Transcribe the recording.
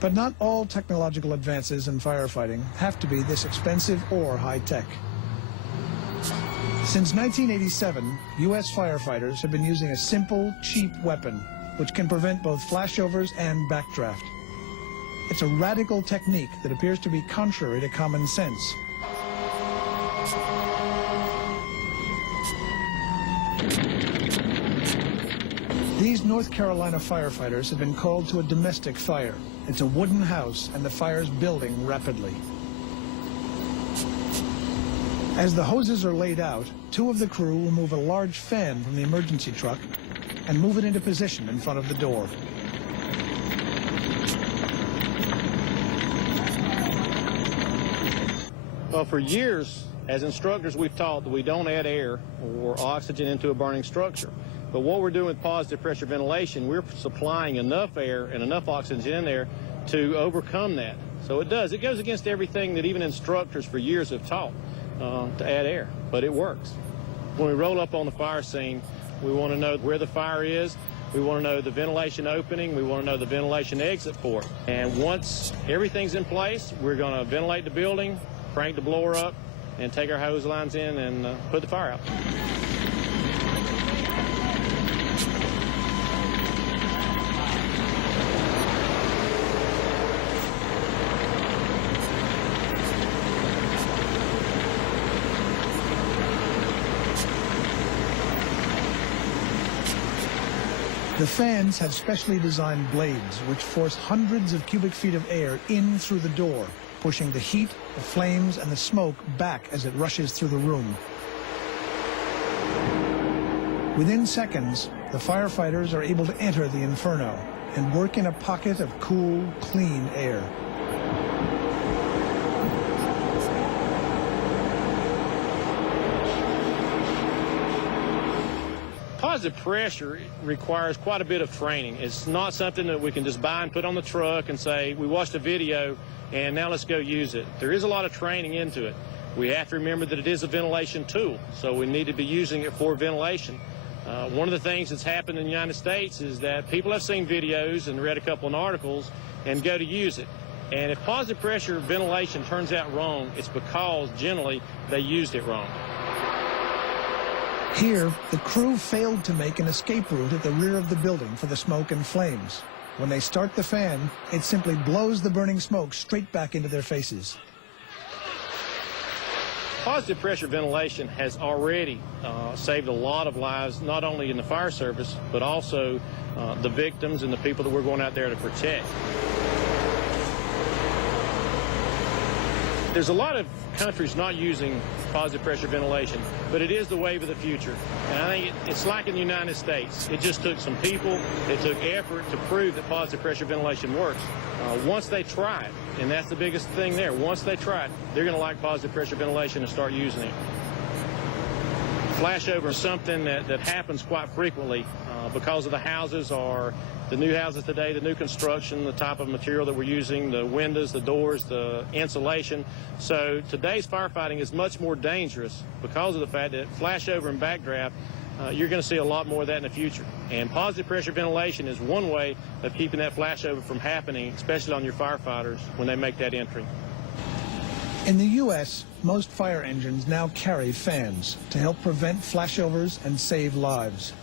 But not all technological advances in firefighting have to be this expensive or high-tech. Since 1987, U.S. firefighters have been using a simple, cheap weapon which can prevent both flashovers and backdraft. It's a radical technique that appears to be contrary to common sense. These North Carolina firefighters have been called to a domestic fire. It's a wooden house, and the fire's building rapidly. As the hoses are laid out, two of the crew remove a large fan from the emergency truck and move it into position in front of the door. Well, for years, as instructors, we've taught that we don't add air or oxygen into a burning structure. But what we're doing with positive pressure ventilation, we're supplying enough air and enough oxygen in there to overcome that. So it does. It goes against everything that even instructors for years have taught to add air, but it works. When we roll up on the fire scene, we want to know where the fire is. We want to know the ventilation opening. We want to know the ventilation exit port. And once everything's in place, we're going to ventilate the building, crank the blower up, and take our hose lines in and put the fire out. The fans have specially designed blades which force hundreds of cubic feet of air in through the door, pushing the heat, the flames, and the smoke back as it rushes through the room. Within seconds, the firefighters are able to enter the inferno and work in a pocket of cool, clean air. Positive pressure requires quite a bit of training. It's not something that we can just buy and put on the truck and say, we watched a video and now let's go use it. There is a lot of training into it. We have to remember that it is a ventilation tool, so we need to be using it for ventilation. One of the things that's happened in the United States is that people have seen videos and read a couple of articles and go to use it. And if positive pressure ventilation turns out wrong, it's because generally they used it wrong. Here, the crew failed to make an escape route at the rear of the building for the smoke and flames. When they start the fan, it simply blows the burning smoke straight back into their faces. Positive pressure ventilation has already saved a lot of lives, not only in the fire service, but also the victims and the people that we're going out there to protect. There's a lot of countries not using positive pressure ventilation, but it is the wave of the future. And I think it's like in the United States. It just took some people, it took effort to prove that positive pressure ventilation works. Once they try it, and that's the biggest thing there, once they try it, they're going to like positive pressure ventilation and start using it. Flashover is something that happens quite frequently because of the houses or the new houses today, the new construction, the type of material that we're using, the windows, the doors, the insulation. So today's firefighting is much more dangerous because of the fact that flashover and backdraft, you're going to see a lot more of that in the future. And positive pressure ventilation is one way of keeping that flashover from happening, especially on your firefighters when they make that entry. In the U.S., most fire engines now carry fans to help prevent flashovers and save lives.